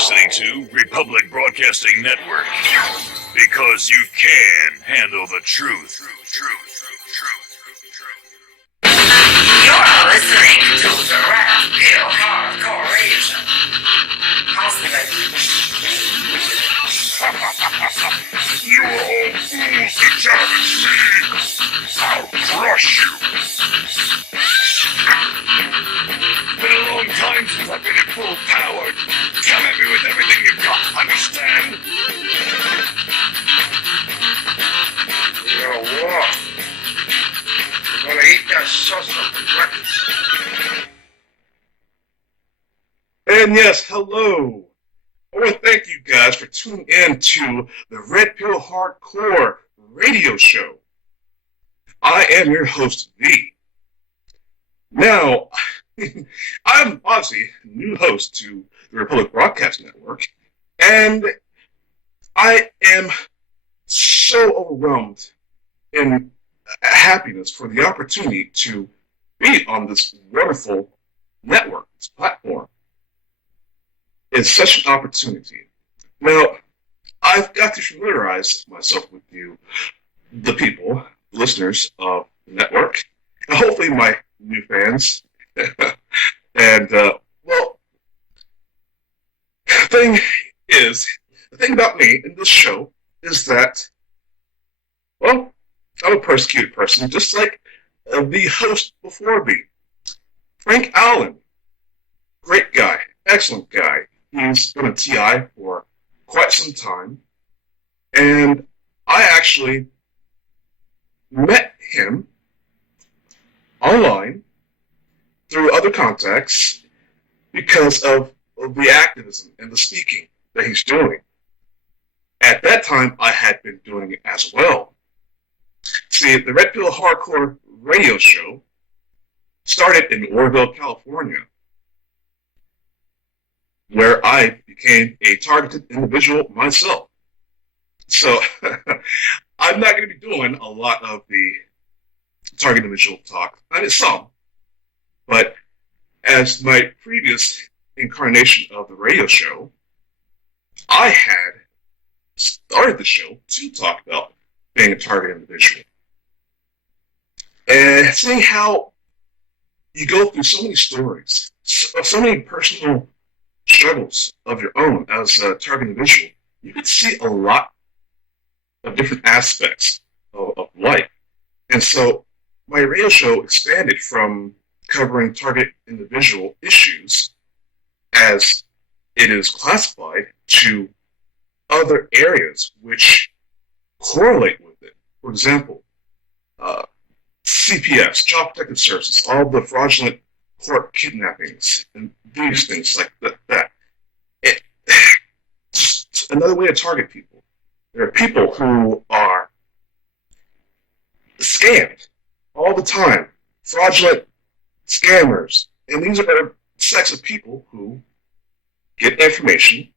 listening to Republic Broadcasting Network because you can handle the truth. You're listening to the Red Pill Hardcoration. You are all fools to challenge me. I'll crush you. Been a long time since I've been at full power. Come at me with everything you've got, understand? You're what? You're gonna eat that sauce for breakfast. And yes, hello. I want to thank you guys for tuning in to the Red Pill Hardcore radio show. I am your host, V. Now, I'm obviously a new host to the Republic Broadcast Network, and I am so overwhelmed in happiness for the opportunity to be on this wonderful network, this platform. It's such an opportunity. Now, I've got to familiarize myself with you, the people, listeners of the network, and hopefully my new fans. And, well, the thing about me in this show is that, well, I'm a persecuted person, just like the host before me. Frank Allen, great guy, excellent guy. He's been a TI for quite some time, and I actually met him online through other contacts because of the activism and the speaking that he's doing. At that time, I had been doing it as well. See, the Red Pill Hardcore radio show started in Oroville, California, where I became a targeted individual myself. So I'm not going to be doing a lot of the target individual talk. I did some, but as my previous incarnation of the radio show, I had started the show to talk about being a target individual. And seeing how you go through so many stories, so many personal struggles of your own as a target individual, you can see a lot of different aspects of life. And so my radio show expanded from covering target individual issues as it is classified to other areas which correlate with it. For example, CPS, Child Protective Services, all the fraudulent court kidnappings and these things like that. Just another way to target people. There are people who are scammed all the time, fraudulent scammers, and these are sects of people who get information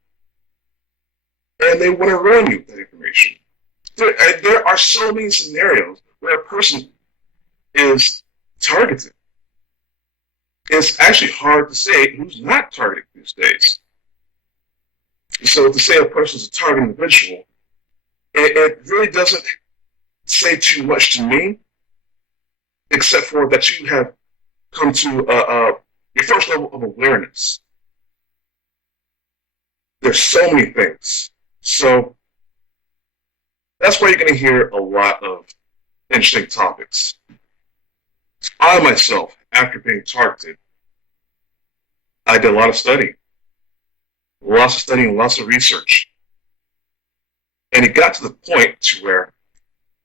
and they want to ruin you with that information. There are so many scenarios where a person is targeted. It's actually hard to say who's not targeted these days. So to say a person's a target individual, it really doesn't say too much to me, except for that you have come to your first level of awareness. There's so many things. So that's why you're going to hear a lot of interesting topics. I myself, after being targeted, I did a lot of studying. Lots of research. And it got to the point to where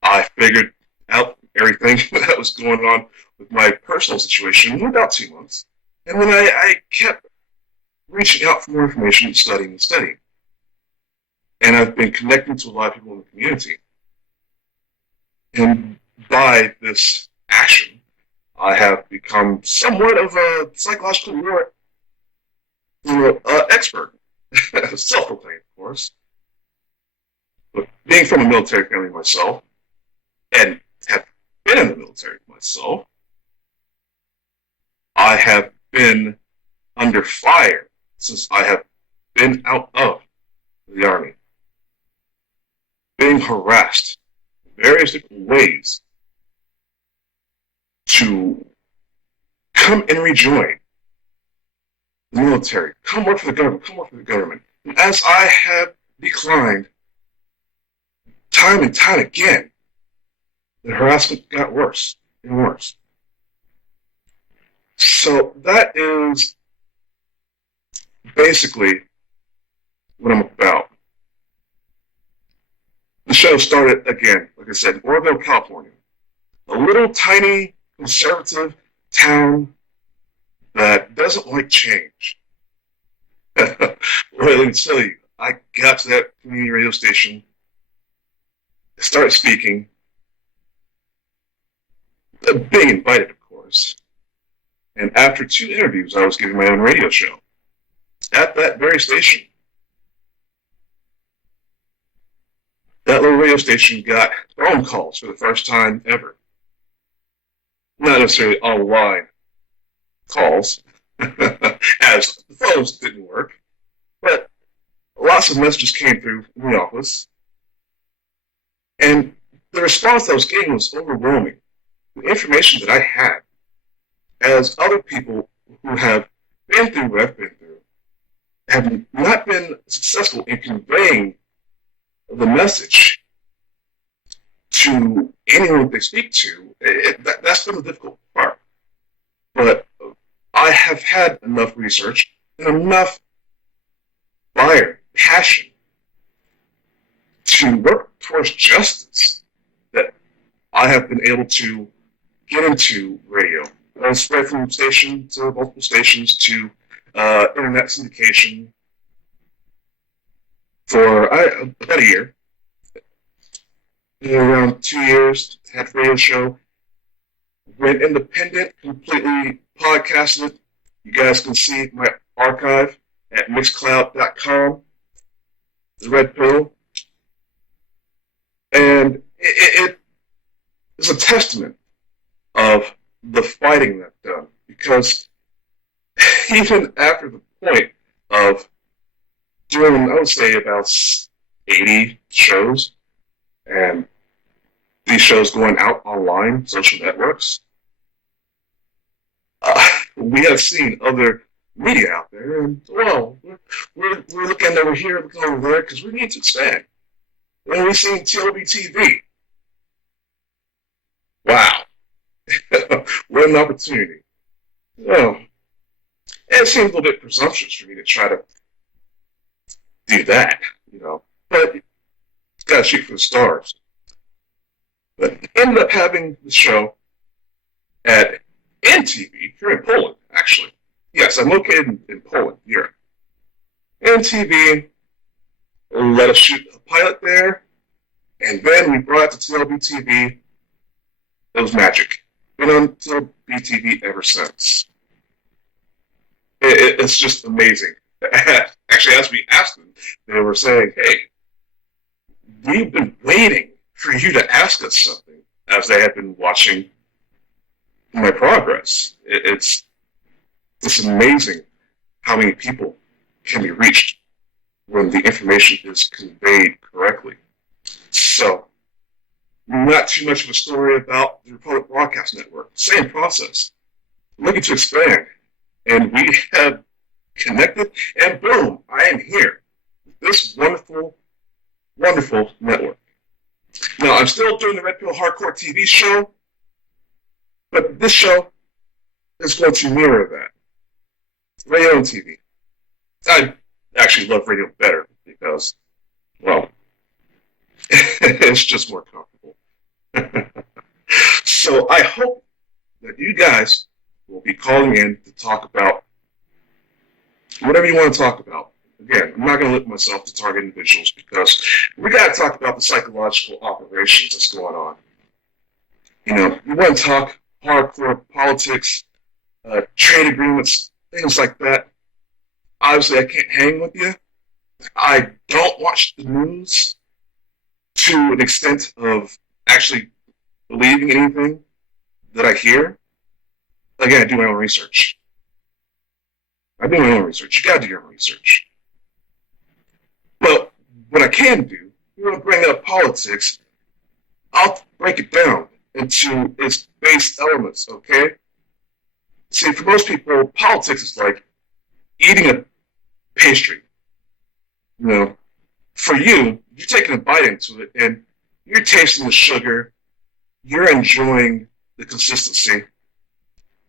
I figured out everything that was going on with my personal situation in about 2 months. And then I kept reaching out for more information, studying. And I've been connecting to a lot of people in the community. And by this action, I have become somewhat of a psychological war expert. Self-proclaimed, of course. But being from a military family myself, and have been in the military myself, I have been under fire since I have been out of the Army, being harassed in various different ways to come and rejoin the military, come work for the government, come work for the government. And as I have declined time and time again, the harassment got worse and worse. So that is basically what I'm about. The show started again, like I said, in Orville, California, a little tiny conservative town that doesn't like change. Well, let me tell you, I got to that community radio station, started speaking, being invited, of course. And after 2 interviews, I was giving my own radio show at that very station. That little radio station got phone calls for the first time ever. Not necessarily online calls, as the phones didn't work, but lots of messages came through from the office. And the response I was getting was overwhelming. The information that I had, as other people who have been through what I've been through, have not been successful in conveying the message to anyone they speak to. That's been the difficult part. But I have had enough research and enough fire, passion to work towards justice that I have been able to get into radio. I spread from station to multiple stations to internet syndication for about a year. Around 2 years, had a radio show. Went independent, completely podcasted. You guys can see my archive at mixcloud.com, the Red Pill. And it is a testament of the fighting that's done. Because even after the point of doing, I would say, about 80 shows, and these shows going out online, social networks, we have seen other media out there, and well, we're looking over here, looking over there, because we need to expand. And we've seen TLB TV. Wow. What an opportunity. Well, it seems a little bit presumptuous for me to try to do that, but you gotta shoot for the stars. But ended up having the show at NTV here in Poland, actually. Yes, I'm located in Poland, Europe. NTV let us shoot a pilot there, and then we brought it to TLB TV. It was magic. Been on TLB TV ever since. It's just amazing. Actually, as we asked them, they were saying, hey, we've been waiting for you to ask us something, as they have been watching my progress. It's amazing how many people can be reached when the information is conveyed correctly. So, not too much of a story about the Republic Broadcast Network. Same process. Looking to expand. And we have connected, and boom, I am here. This wonderful, wonderful network. Now, I'm still doing the Red Pill Hardcore TV show, but this show is going to mirror that. Radio and TV. I actually love radio better because, well, it's just more comfortable. So I hope that you guys will be calling in to talk about whatever you want to talk about. Again, I'm not going to limit myself to target individuals because we got to talk about the psychological operations that's going on. You want to talk hardcore politics, trade agreements, things like that. Obviously, I can't hang with you. I don't watch the news to an extent of actually believing anything that I hear. Again, I do my own research. You gotta do your own research. what I can do, you want to bring up politics, I'll break it down into its base elements, okay? See, for most people, politics is like eating a pastry. You know, for you, you're taking a bite into it and you're tasting the sugar, you're enjoying the consistency.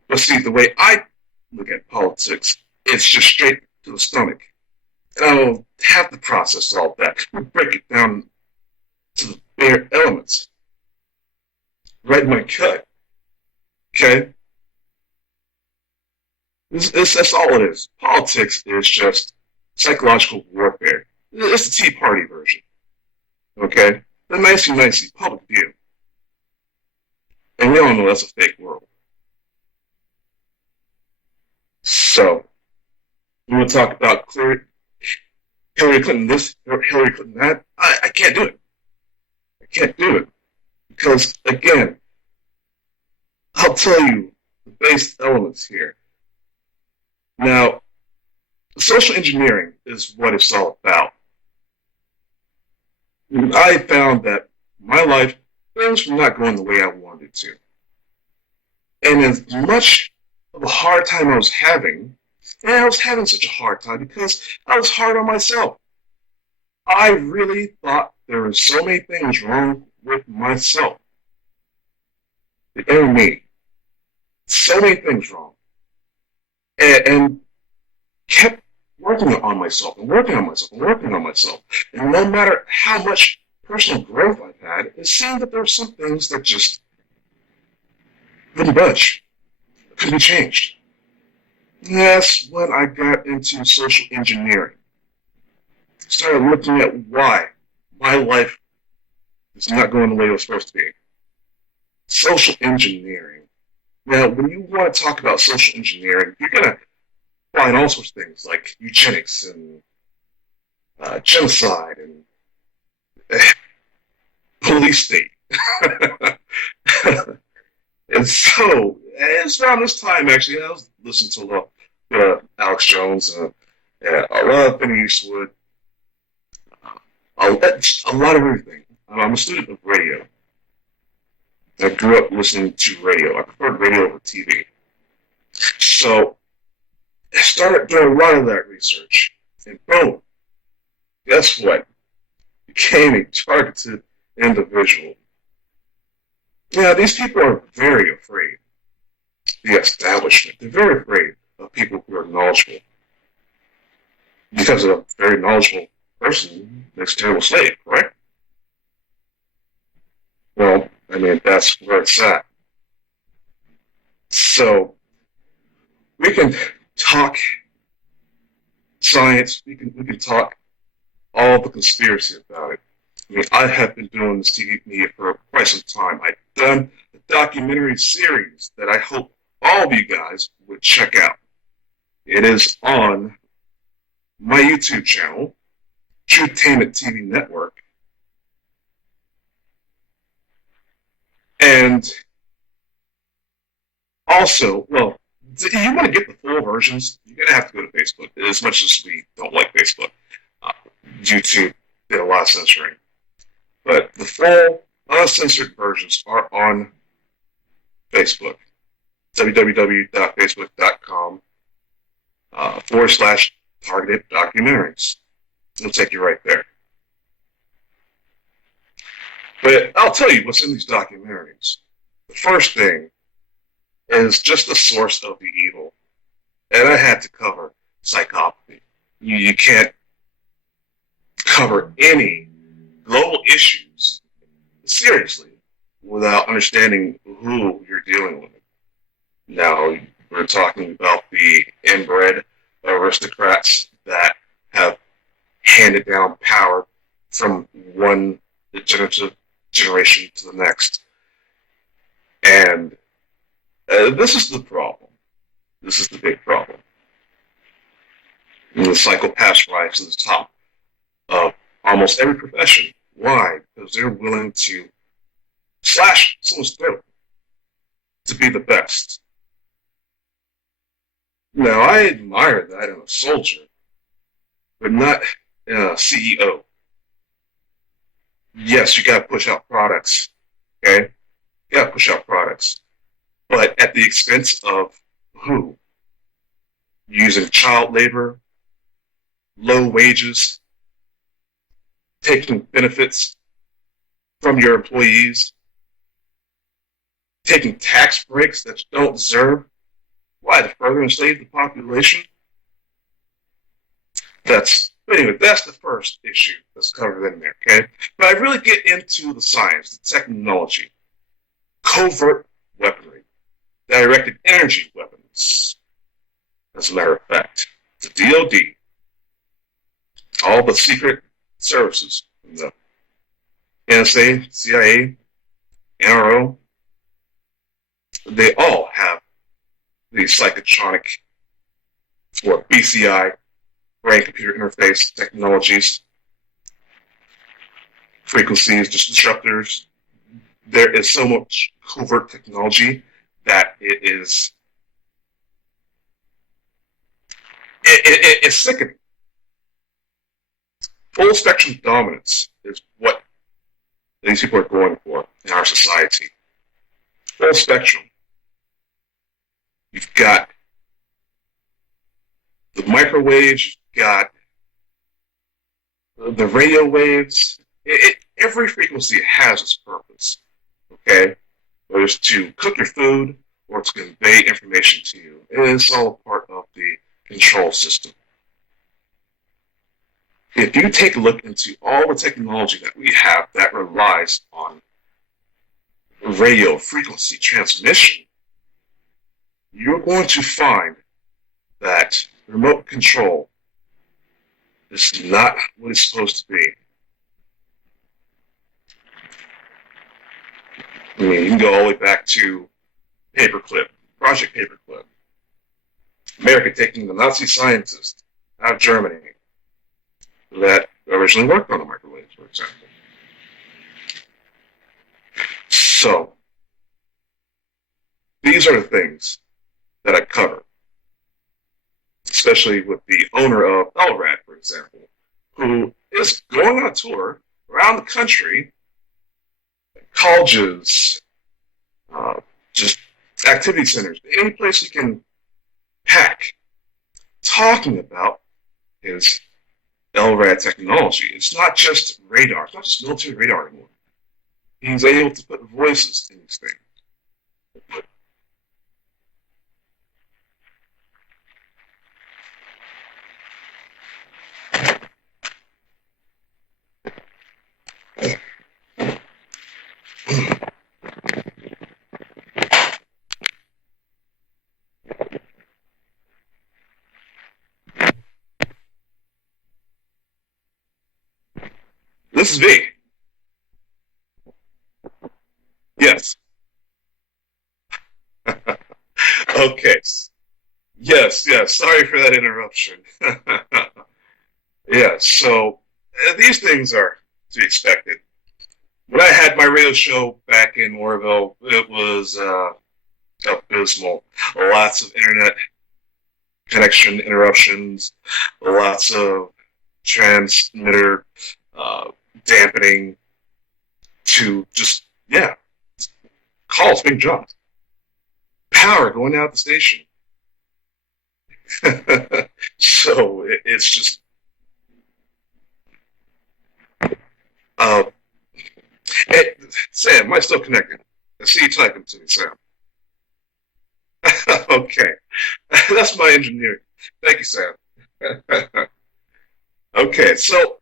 But see, the way I look at politics, it's just straight to the stomach. And I don't have to process all that. We break it down to the bare elements. Right in my gut. Okay? That's all it is. Politics is just psychological warfare. It's the Tea Party version. Okay? The nicey public view. And we all know that's a fake world. So, we want to talk about Hillary Clinton this, Hillary Clinton that. I can't do it. I can't do it. Because, again, I'll tell you the base elements here. Now, social engineering is what it's all about. And I found that my life, things were not going the way I wanted it to. And as much of a hard time I was having, and I was having such a hard time because I was hard on myself. I really thought there were so many things wrong with myself. The inner me. So many things wrong. And kept working on myself and working on myself and working on myself. And no matter how much personal growth I've had, it seemed that there were some things that just wouldn't budge. Couldn't be changed. And that's when I got into social engineering. Started looking at why my life is not going the way it was supposed to be. Social engineering. Now, when you want to talk about social engineering, you're going to find all sorts of things like eugenics and genocide and police state. And so, it's around this time, actually, I was listening to a lot of Alex Jones and a lot of Benny Eastwood, a lot of everything. I'm a student of radio. I grew up listening to radio. I preferred radio over TV. So, I started doing a lot of that research. And boom, guess what? Became a targeted individual. Yeah, these people are very afraid. The establishment, they're very afraid of people who are knowledgeable. Because a very knowledgeable person makes a terrible slave, right? Well, I mean, that's where it's at. So, we can talk science, we can talk all the conspiracy about it. I mean, I have been doing this TV media for quite some time. I've done a documentary series that I hope all of you guys would check out. It is on my YouTube channel, Truthtainment TV Network. And also, well, if you want to get the full versions, you're going to have to go to Facebook, as much as we don't like Facebook. YouTube did a lot of censoring. But the full, uncensored versions are on Facebook. www.facebook.com /targeted documentaries. It'll take you right there. But I'll tell you what's in these documentaries. The first thing is just the source of the evil. And I had to cover psychopathy. You can't cover any global issues seriously without understanding who you're dealing with. Now, we're talking about the inbred aristocrats that have handed down power from one degenerative generation to the next. And this is the problem. This is the big problem. And the psychopaths rise to the top of almost every profession. Why? Because they're willing to slash someone's throat to be the best. Now, I admire that in a soldier, but not in a CEO. Yes, you got to push out products. Okay, you got to push out products, but at the expense of who? Using child labor, low wages, taking benefits from your employees, taking tax breaks that you don't deserve. Why? To further enslave the population? That's the first issue that's covered in there, okay? But I really get into the science, the technology, covert weaponry, directed energy weapons. As a matter of fact, the DoD, all the secret services, the NSA, CIA, NRO, they all have the psychotronic or BCI, brain computer interface technologies, frequencies, disruptors. There is so much covert technology that it's sickening. Full spectrum dominance is what these people are going for in our society. Full spectrum. You've got the microwaves, you've got the radio waves. Every frequency has its purpose. Okay? Whether it's to cook your food or to convey information to you. It is all a part of the control system. If you take a look into all the technology that we have that relies on radio frequency transmission, you're going to find that remote control is not what it's supposed to be. I mean, you can go all the way back to Paperclip, Project Paperclip. America taking the Nazi scientist out of Germany that originally worked on the microwaves, for example. So, these are the things that I cover, especially with the owner of LRAD, for example, who is going on a tour around the country, colleges, just activity centers, any place you can hack, talking about his LRAD technology. It's not just radar, it's not just military radar anymore. He's able to put voices in these things. This is V. Yes. Okay. Yes. Sorry for that interruption. Yeah, so these things are to be expected. When I had my radio show back in Orville, it was abysmal. Lots of internet connection interruptions, lots of transmitter dampening to just, yeah, calls being dropped. Power going out the station. So it's just, hey, Sam, am I still connected? I see you typing to me, Sam. Okay, that's my engineering. Thank you, Sam. Okay, so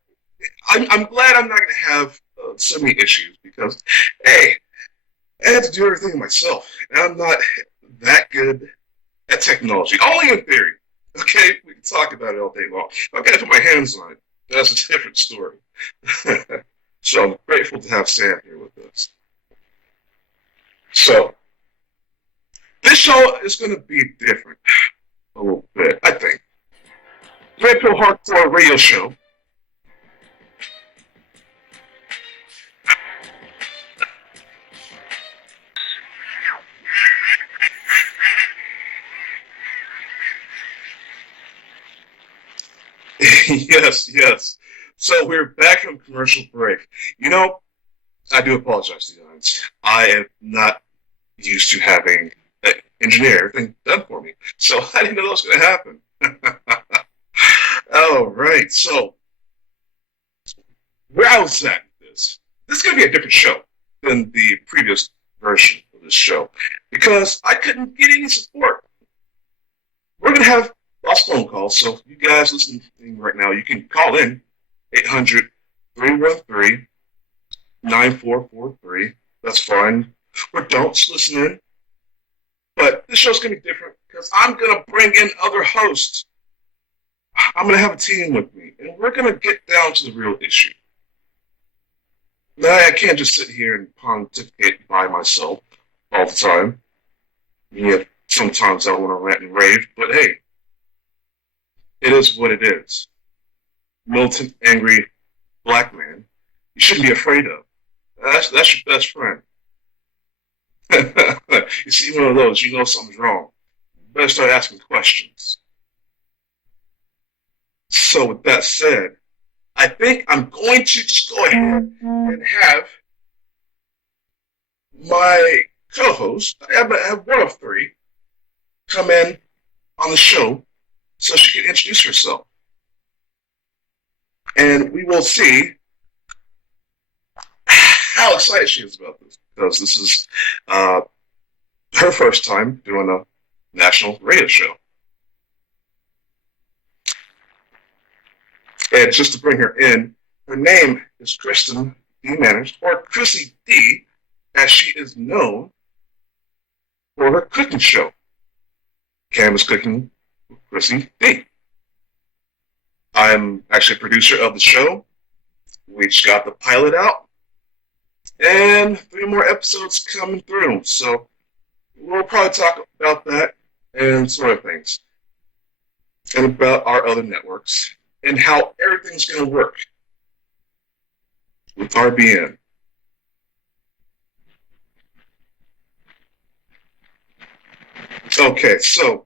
I'm glad I'm not going to have so many issues because, hey, I had to do everything myself, and I'm not that good at technology. Only in theory. Okay, we can talk about it all day long. I've got to put my hands on it. That's a different story. So I'm grateful to have Sam here with us. So this show is going to be different a little bit, I think. Red Pill Hardcore Radio Show. Yes. So we're back from commercial break. You know, I do apologize to you guys. I am not used to having an engineer everything done for me. So I didn't know that was going to happen. All right. So where I was at with this is going to be a different show than the previous version of this show because I couldn't get any support. We're going to have lots of phone calls. So you guys listening right now, you can call in 800-313-9443. That's fine. Or don't listen in. But this show's going to be different because I'm going to bring in other hosts. I'm going to have a team with me, and we're going to get down to the real issue. Now, I can't just sit here and pontificate by myself all the time. Yet sometimes I want to rant and rave, but hey, it is what it is. Militant, angry black man, you shouldn't be afraid of. That's your best friend. You see one of those, you know something's wrong. You better start asking questions. So with that said, I think I'm going to just go ahead and have my co-host, I have one of three, come in on the show so she can introduce herself. And we will see how excited she is about this, because this is her first time doing a national radio show. And just to bring her in, her name is Kristen D. Manners, or Chrissy D, as she is known for her cooking show, Cannabis Cooking with Chrissy D. I'm actually a producer of the show. We just got the pilot out, and 3 more episodes coming through. So we'll probably talk about that and sort of things, and about our other networks, and how everything's going to work with RBN. Okay, so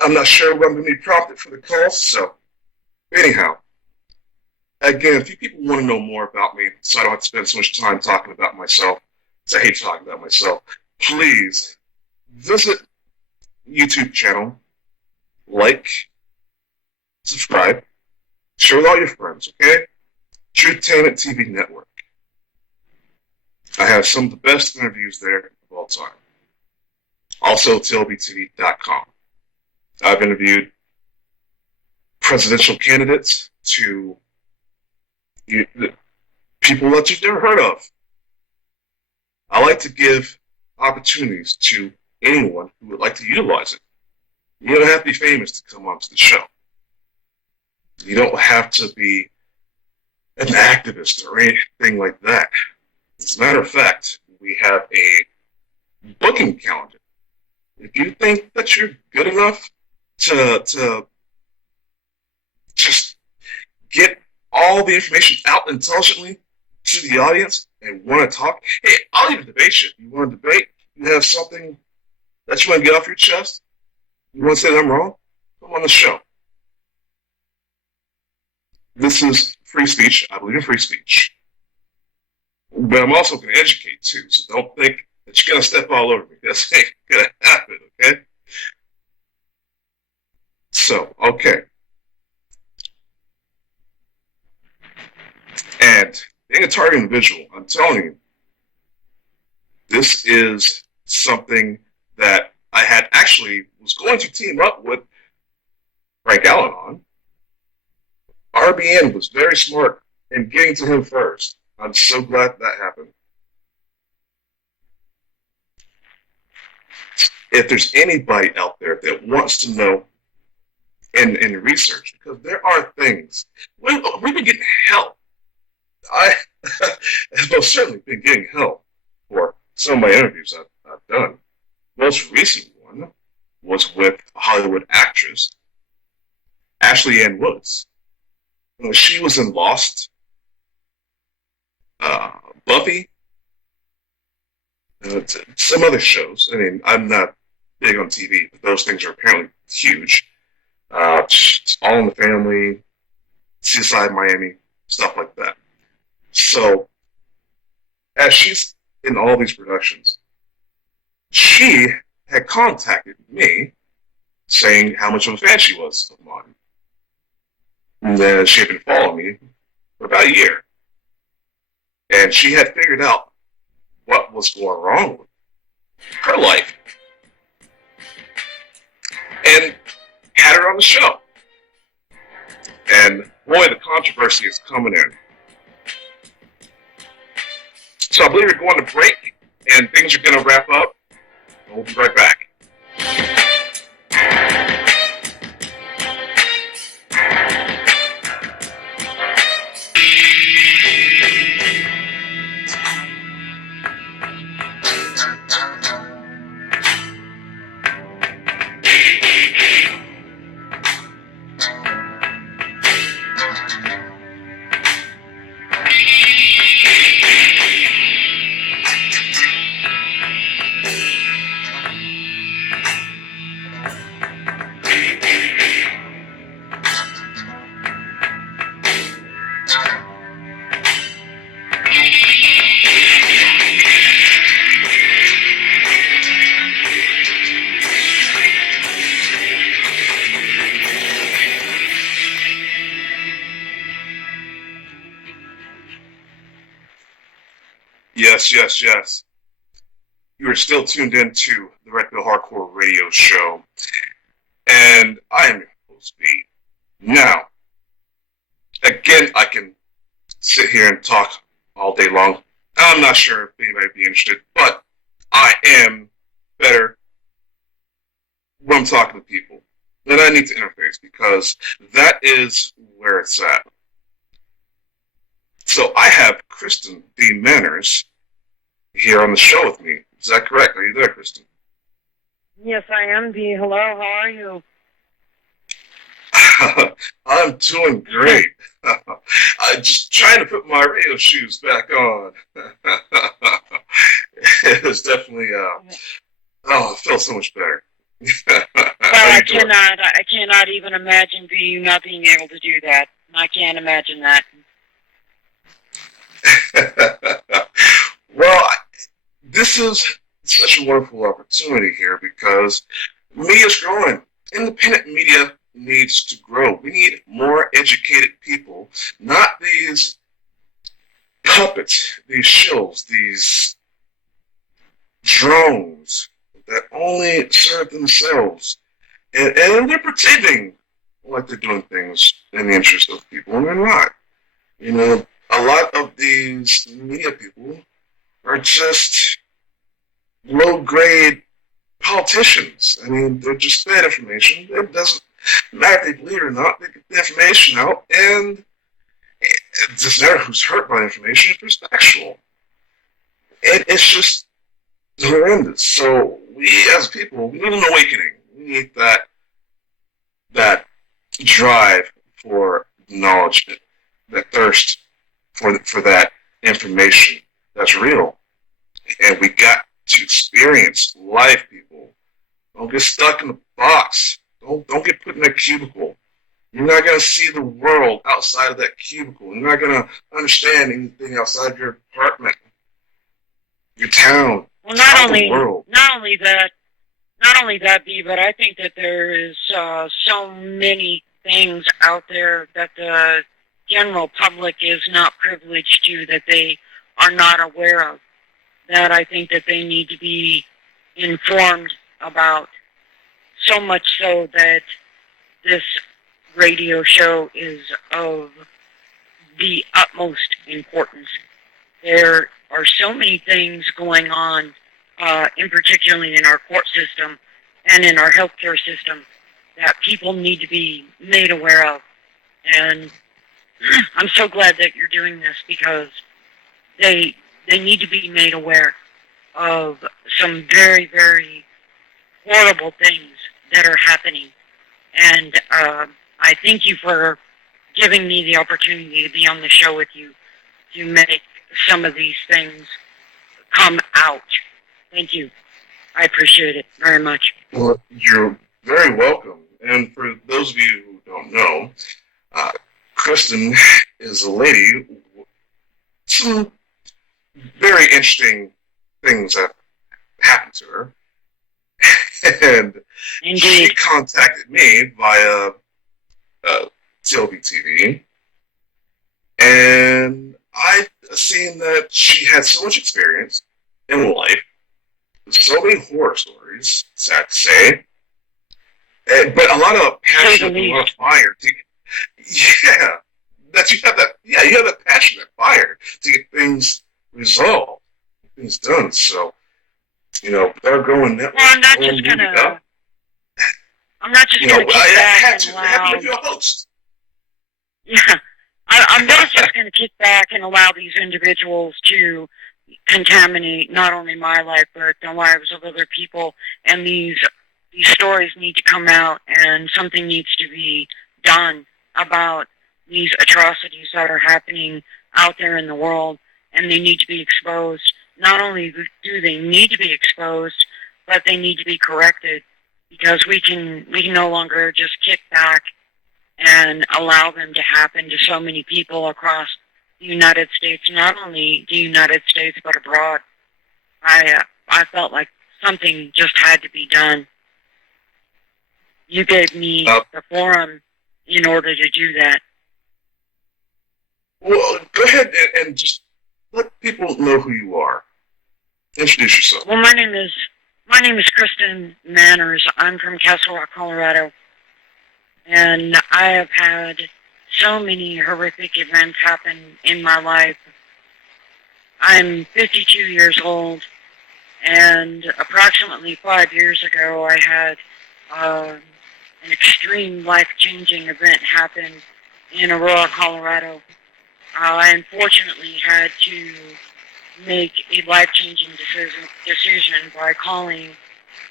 I'm not sure what I'm going to be prompted for the call, so anyhow, again, if you people want to know more about me, so I don't have to spend so much time talking about myself, because I hate talking about myself, please visit YouTube channel, like, subscribe, share with all your friends, okay? Truthtainment TV Network. I have some of the best interviews there of all time. Also, TLBTV.com. I've interviewed presidential candidates to people that you've never heard of. I like to give opportunities to anyone who would like to utilize it. You don't have to be famous to come onto the show. You don't have to be an activist or anything like that. As a matter of fact, we have a booking calendar. If you think that you're good enough to just get all the information out intelligently to the audience and want to talk, hey, I'll even debate you. You want to debate? You have something that you want to get off your chest? You want to say that I'm wrong? Come on the show. This is free speech. I believe in free speech. But I'm also going to educate, too. So don't think that you're going to step all over me. That's ain't going to happen, okay? So, okay. And being a target individual, I'm telling you, this is something that I had actually was going to team up with Frank Allen on. RBN was very smart in getting to him first. I'm so glad that happened. If there's anybody out there that wants to know and research, because there are things, we've been getting help. I have most certainly been getting help for some of my interviews I've done. Most recent one was with a Hollywood actress, Ashley Ann Woods. She was in Lost, Buffy, some other shows. I mean, I'm not big on TV, but those things are apparently huge. All All in the Family, CSI Miami, stuff like that. So, as she's in all these productions, she had contacted me saying how much of a fan she was of mine. And then she had been following me for about a year. And she had figured out what was going wrong with her life and had her on the show. And boy, the controversy is coming in. So I believe we're going to break and things are going to wrap up. We'll be right back. Yes. You are still tuned into the Red Pill Hardcore Radio Show. And I am your host, B. Now, again, I can sit here and talk all day long. I'm not sure if anybody would be interested, but I am better when I'm talking to people. Then I need to interface because that is where it's at. So I have Kristen D. Manners here on the show with me. Is that correct? Are you there, Kristen? Yes, I am, Dee. Hello, how are you? I'm doing great. I'm just trying to put my radio shoes back on. It was definitely, it felt so much better. I cannot even imagine you not being able to do that. I can't imagine that. Well, this is such a wonderful opportunity here because media is growing. Independent media needs to grow. We need more educated people, not these puppets, these shills, these drones that only serve themselves. And they're pretending like they're doing things in the interest of people, and they're not. You know, a lot of these media people are just low-grade politicians. I mean, they're just bad information. It doesn't matter if they believe it or not. They get the information out, and it doesn't matter who's hurt by the information if it's factual. And it's just horrendous. So we, as people, we need an awakening. We need that drive for knowledge, that thirst for that information that's real. And we got to experience life, people. Don't get stuck in the box. Don't get put in a cubicle. You're not going to see the world outside of that cubicle. You're not going to understand anything outside of your apartment, your town, Well, the world. Not only that, B, but I think that there is so many things out there that the general public is not privileged to, that they are not aware of, that I think that they need to be informed about, so much so that this radio show is of the utmost importance. There are so many things going on, in particularly in our court system and in our healthcare system, that people need to be made aware of. And I'm so glad that you're doing this, because they need to be made aware of some very, very horrible things that are happening. And I thank you for giving me the opportunity to be on the show with you to make some of these things come out. Thank you. I appreciate it very much. Well, you're very welcome. And for those of you who don't know, Kristen is a lady with some very interesting things have happened to her. And she Indeed. contacted me via TLB TV, and I seen that she had so much experience in life, so many horror stories, sad to say, but a lot of passion, a lot of fire. Yeah, that you have that. Yeah, you have that passion, that fire to get things resolved, things done. So, they're growing network. Well, I'm not just gonna. I'm not just gonna kick back and allow. I had to be a host. Yeah, I'm not just gonna kick back and allow these individuals to contaminate not only my life but the lives of other people. And these stories need to come out, and something needs to be done about these atrocities that are happening out there in the world, and they need to be exposed. Not only do they need to be exposed, but they need to be corrected, because we can no longer just kick back and allow them to happen to so many people across the United States, not only the United States, but abroad. I felt like something just had to be done. You gave me the forum in order to do that. Well, go ahead and just let people know who you are. Introduce yourself. Well, my name is Kristen Manners. I'm from Castle Rock, Colorado, and I have had so many horrific events happen in my life. I'm 52 years old, and approximately 5 years ago, I had an extreme life-changing event happen in Aurora, Colorado. I unfortunately had to make a life-changing decision by calling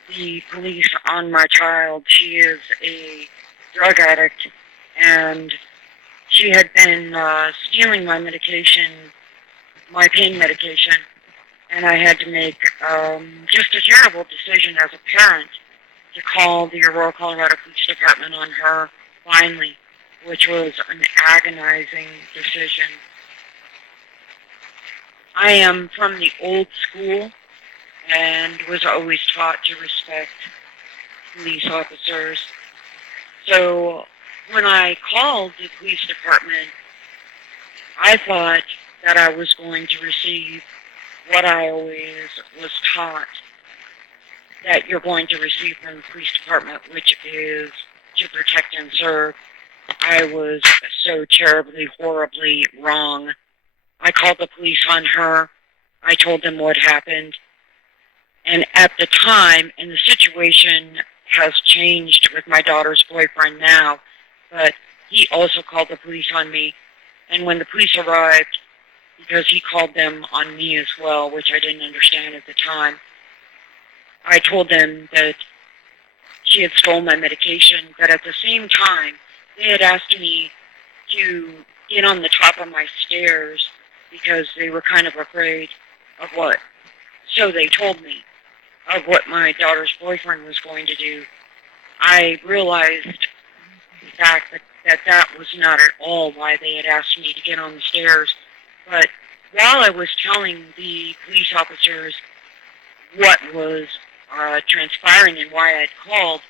the police on my child. She is a drug addict, and she had been stealing my medication, my pain medication, and I had to make just a terrible decision as a parent to call the Aurora, Colorado Police Department on her finally, which was an agonizing decision. I am from the old school and was always taught to respect police officers. So when I called the police department, I thought that I was going to receive what I always was taught that you're going to receive from the police department, which is to protect and serve. I was so terribly, horribly wrong. I called the police on her. I told them what happened. And at the time, and the situation has changed with my daughter's boyfriend now, but he also called the police on me. And when the police arrived, because he called them on me as well, which I didn't understand at the time, I told them that she had stolen my medication, but at the same time, they had asked me to get on the top of my stairs because they were kind of afraid of what. So they told me of what my daughter's boyfriend was going to do. I realized the fact that was not at all why they had asked me to get on the stairs. But while I was telling the police officers what was transpiring and why I'd called,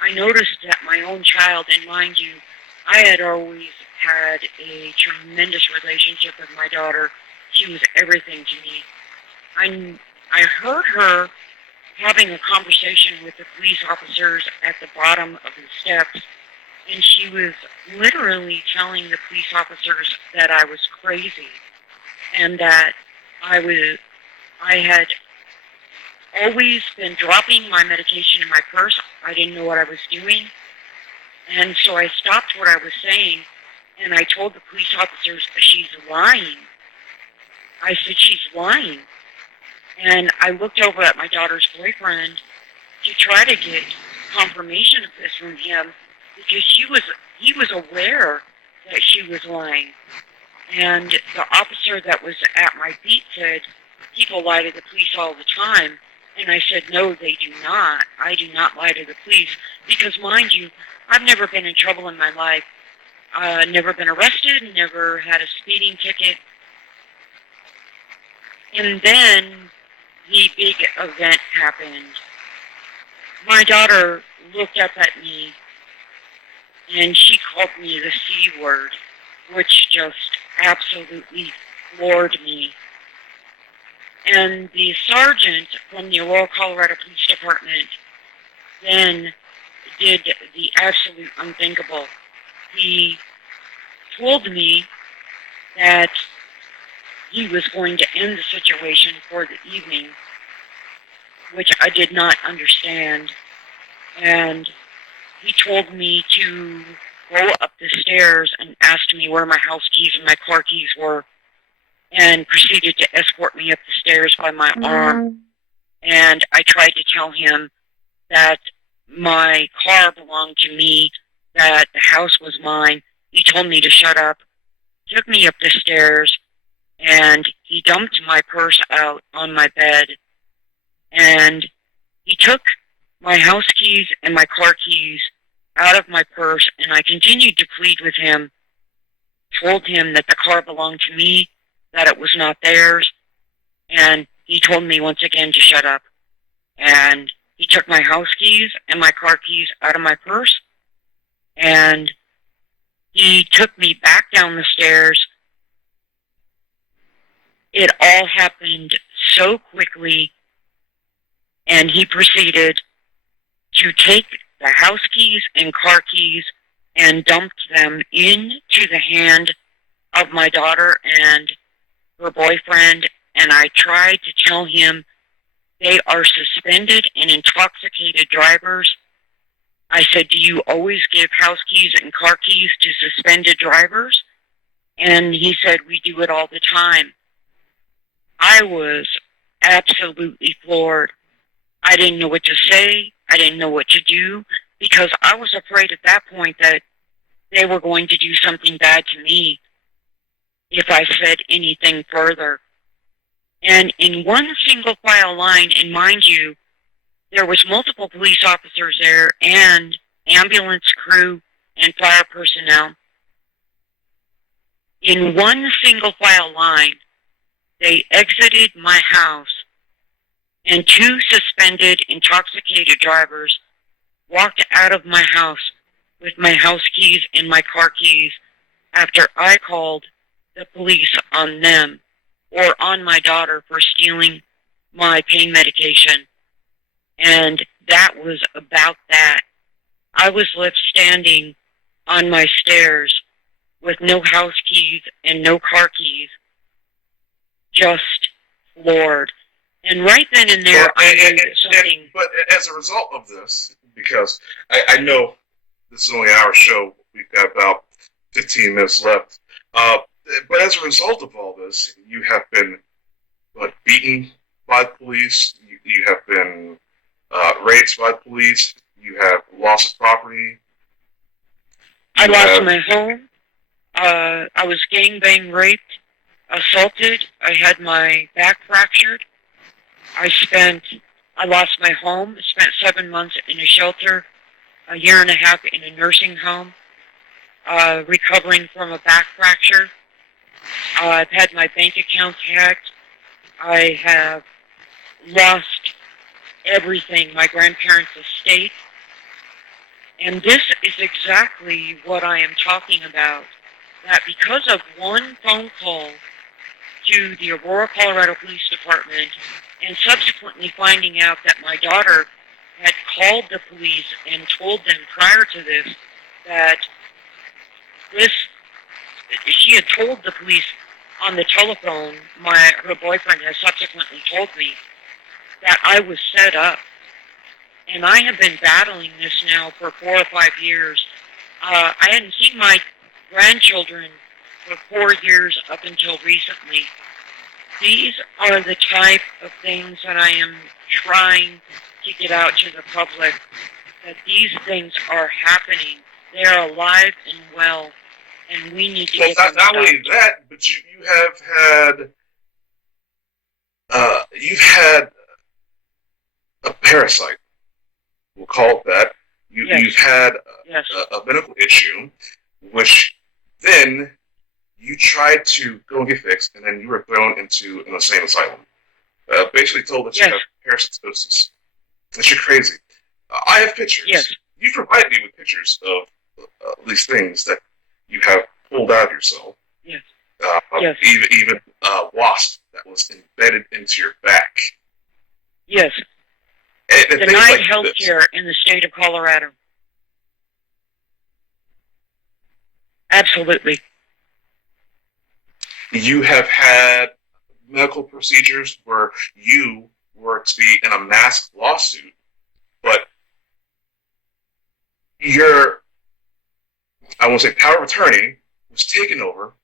I noticed that my own child, and mind you, I had always had a tremendous relationship with my daughter. She was everything to me. I heard her having a conversation with the police officers at the bottom of the steps, and she was literally telling the police officers that I was crazy and that I had always been dropping my medication in my purse. I didn't know what I was doing. And so I stopped what I was saying, and I told the police officers, she's lying. I said, she's lying. And I looked over at my daughter's boyfriend to try to get confirmation of this from him, because he was aware that she was lying. And the officer that was at my beat said, people lie to the police all the time. And I said, no, they do not. I do not lie to the police. Because, mind you, I've never been in trouble in my life. Never been arrested, never had a speeding ticket. And then the big event happened. My daughter looked up at me and she called me the C word, which just absolutely floored me. And the sergeant from the Aurora, Colorado Police Department then did the absolute unthinkable. He told me that he was going to end the situation for the evening, which I did not understand. And he told me to go up the stairs and asked me where my house keys and my car keys were, and proceeded to escort me up the stairs by my arm. And I tried to tell him that my car belonged to me, that the house was mine. He told me to shut up, took me up the stairs, and he dumped my purse out on my bed. And he took my house keys and my car keys out of my purse, and I continued to plead with him, told him that the car belonged to me, that it was not theirs, and he told me once again to shut up. And he took my house keys and my car keys out of my purse, and he took me back down the stairs. It all happened so quickly, and he proceeded to take the house keys and car keys and dumped them into the hand of my daughter and her boyfriend. And I tried to tell him they are suspended and intoxicated drivers. I said, do you always give house keys and car keys to suspended drivers? And he said, we do it all the time. I was absolutely floored. I didn't know what to say. I didn't know what to do, because I was afraid at that point that they were going to do something bad to me if I said anything further. And in one single file line, and mind you, there was multiple police officers there and ambulance crew and fire personnel. In one single file line, they exited my house, and two suspended, intoxicated drivers walked out of my house with my house keys and my car keys after I called the police on them, or on my daughter, for stealing my pain medication. And that was about that. I was left standing on my stairs with no house keys and no car keys, just floored. And right then and there, but as a result of this, because I know this is only our show, we've got about 15 minutes left. But as a result of all this, you have been beaten by police. You have been raped by police. You have loss of property. I lost my home. I was gangbang raped, assaulted. I had my back fractured. I lost my home, spent 7 months in a shelter, a year and a half in a nursing home, recovering from a back fracture. I've had my bank accounts hacked. I have lost everything, my grandparents' estate. And this is exactly what I am talking about, that because of one phone call to the Aurora, Colorado Police Department, and subsequently finding out that my daughter had called the police and told them prior to this that she had told the police on the telephone, her boyfriend has subsequently told me, that I was set up. And I have been battling this now for 4 or 5 years. I hadn't seen my grandchildren for 4 years up until recently. These are the type of things that I am trying to get out to the public, that these things are happening. They are alive and well, and we need to get them stopped. Not only that, but you've had a parasite. We'll call it that. You've had a medical issue. which then you tried to go and get fixed, and then you were thrown into an insane asylum. Basically told that you Yes. have parasitosis. That you're crazy. I have pictures. Yes. You provide me with pictures of these things that you have pulled out of yourself. Yes. Yes. Even wasp that was embedded into your back. Yes. And things Denied like health this. care in the state of Colorado. Absolutely. You have had medical procedures where you were to be in a mass lawsuit, but your, I won't say power of attorney, was taken over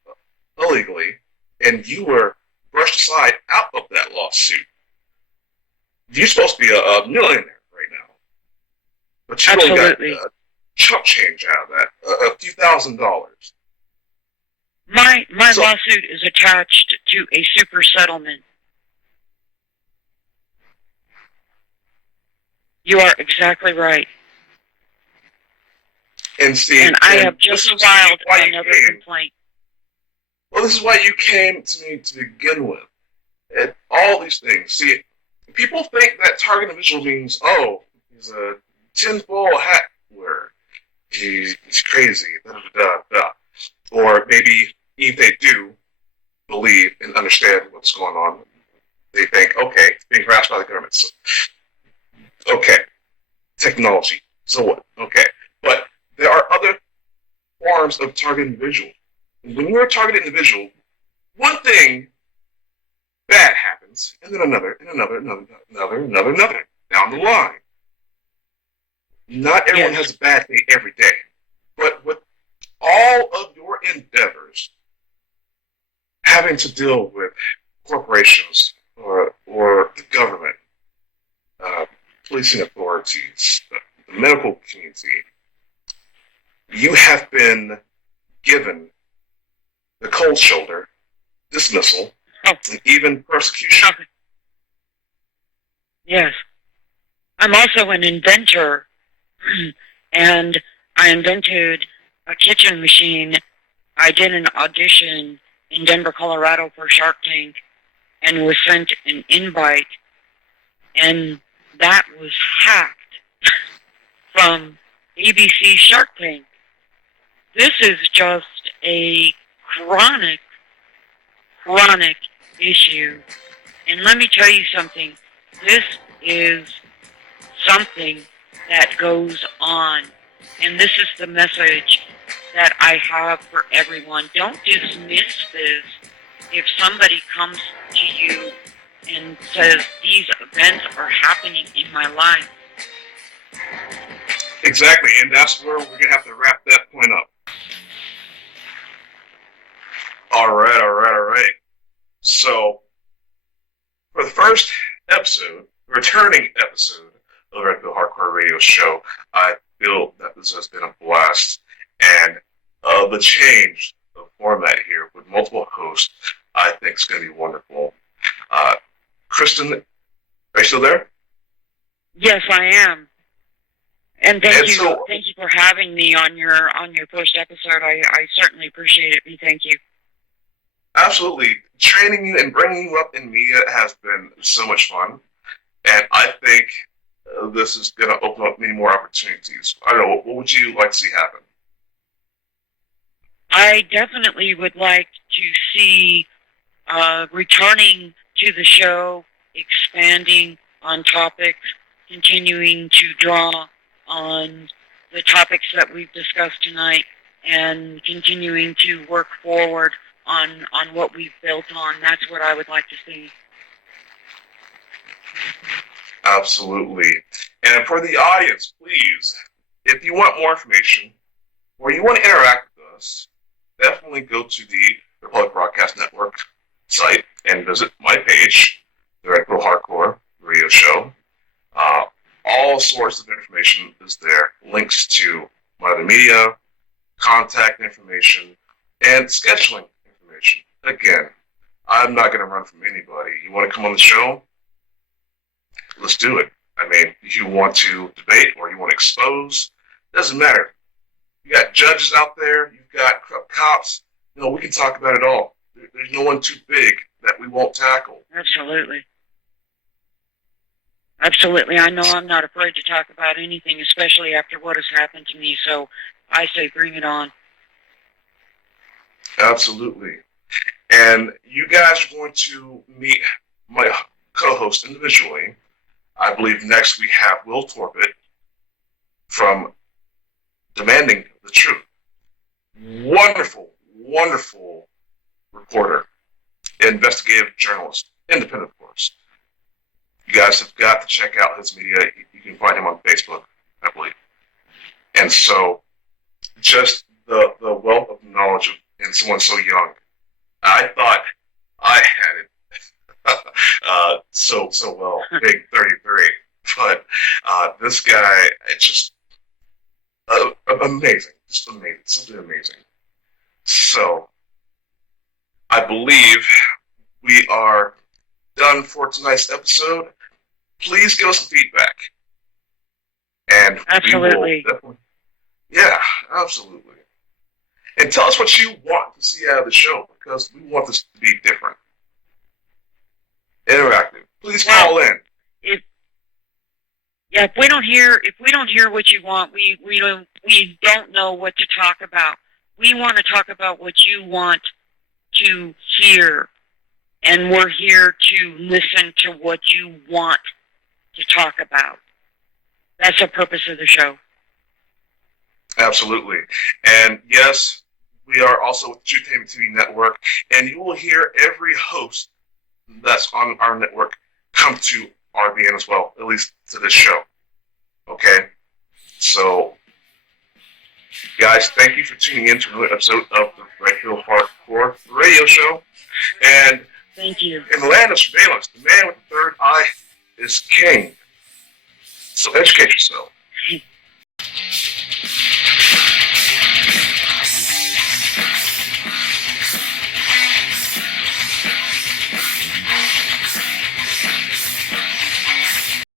illegally, and you were brushed aside out of that lawsuit. You're supposed to be a millionaire right now, but you only got Absolutely. chump change out of that, a few $1,000s. My So- lawsuit is attached to a super settlement. You are exactly right. And see, And I have this just is filed why you another came. complaint. Well, this is why you came to me to begin with. And all these things. See, people think that target individual means, oh, he's a tinfoil hat wearer. He's crazy. Da, da, da, da. Or maybe if they do believe and understand what's going on, they think, okay, it's being harassed by the government. So, okay, technology. So what? Okay. But there are other forms of target individual. When you're a targeted individual, one thing bad happens, and then another, and another down the line. Not everyone Yes. has a bad day every day, but with all of your endeavors having to deal with corporations or the government, policing authorities, the medical community, you have been given the cold shoulder, dismissal, and even persecution. Yes. I'm also an inventor, and I invented a kitchen machine. I did an audition in Denver, Colorado for Shark Tank, and was sent an invite, and that was hacked from ABC Shark Tank. This is just a chronic issue. And let me tell you something. This is something that goes on. And this is the message that I have for everyone. Don't dismiss this. If somebody comes to you and says, these events are happening in my life. Exactly, and that's where we're going to have to wrap that point up. All right. So, for the first episode, returning episode of the Red Pill Hardcore Radio Show, I feel that this has been a blast, and the change of format here with multiple hosts, I think is going to be wonderful. Kristen, are you still there? Yes, I am. And thank And you, so- thank you for having me on your first episode. I certainly appreciate it. We thank you. Absolutely. Training you and bringing you up in media has been so much fun. And I think this is going to open up many more opportunities. I don't know, what would you like to see happen? I definitely would like to see returning to the show, expanding on topics, continuing to draw on the topics that we've discussed tonight, and continuing to work forward on what we've built on. That's what I would like to see. Absolutely. And for the audience, please, if you want more information or you want to interact with us, definitely go to the Republic Broadcast Network site and visit my page, the Red Pill Hardcore Radio Show. All sorts of information is there. Links to my other media, contact information, and scheduling information. Again, I'm not going to run from anybody. You want to come on the show? Let's do it. I mean, if you want to debate or you want to expose, doesn't matter. You got judges out there. You've got corrupt cops. You know, we can talk about it all. There's no one too big that we won't tackle. Absolutely. Absolutely. I know I'm not afraid to talk about anything, especially after what has happened to me. So I say bring it on. Absolutely. And you guys are going to meet my co-host individually. I believe next we have Will Torbett from Demanding the Truth. Wonderful, wonderful reporter, investigative journalist, independent, of course. You guys have got to check out his media. You can find him on Facebook, I believe. And so, just the wealth of knowledge in someone so young. I thought I had it so well, being 33. But this guy, it's just amazing. Just amazing. Something amazing. So, I believe we are done for tonight's episode. Please give us some feedback. And absolutely. We will yeah, absolutely. And tell us what you want to see out of the show, because we want this to be different. Interactive. Please call in. If we don't hear what you want, we don't know what to talk about. We want to talk about what you want to hear, and we're here to listen to what you want to talk about. That's the purpose of the show. Absolutely. And yes, we are also with the Truthtainment TV network, and you will hear every host that's on our network come to RBN as well, at least to this show. Okay? So, guys, thank you for tuning in to another episode of the Red Pill Hardcore radio show. And thank you. In the land of surveillance, the man with the third eye is king. So educate yourself.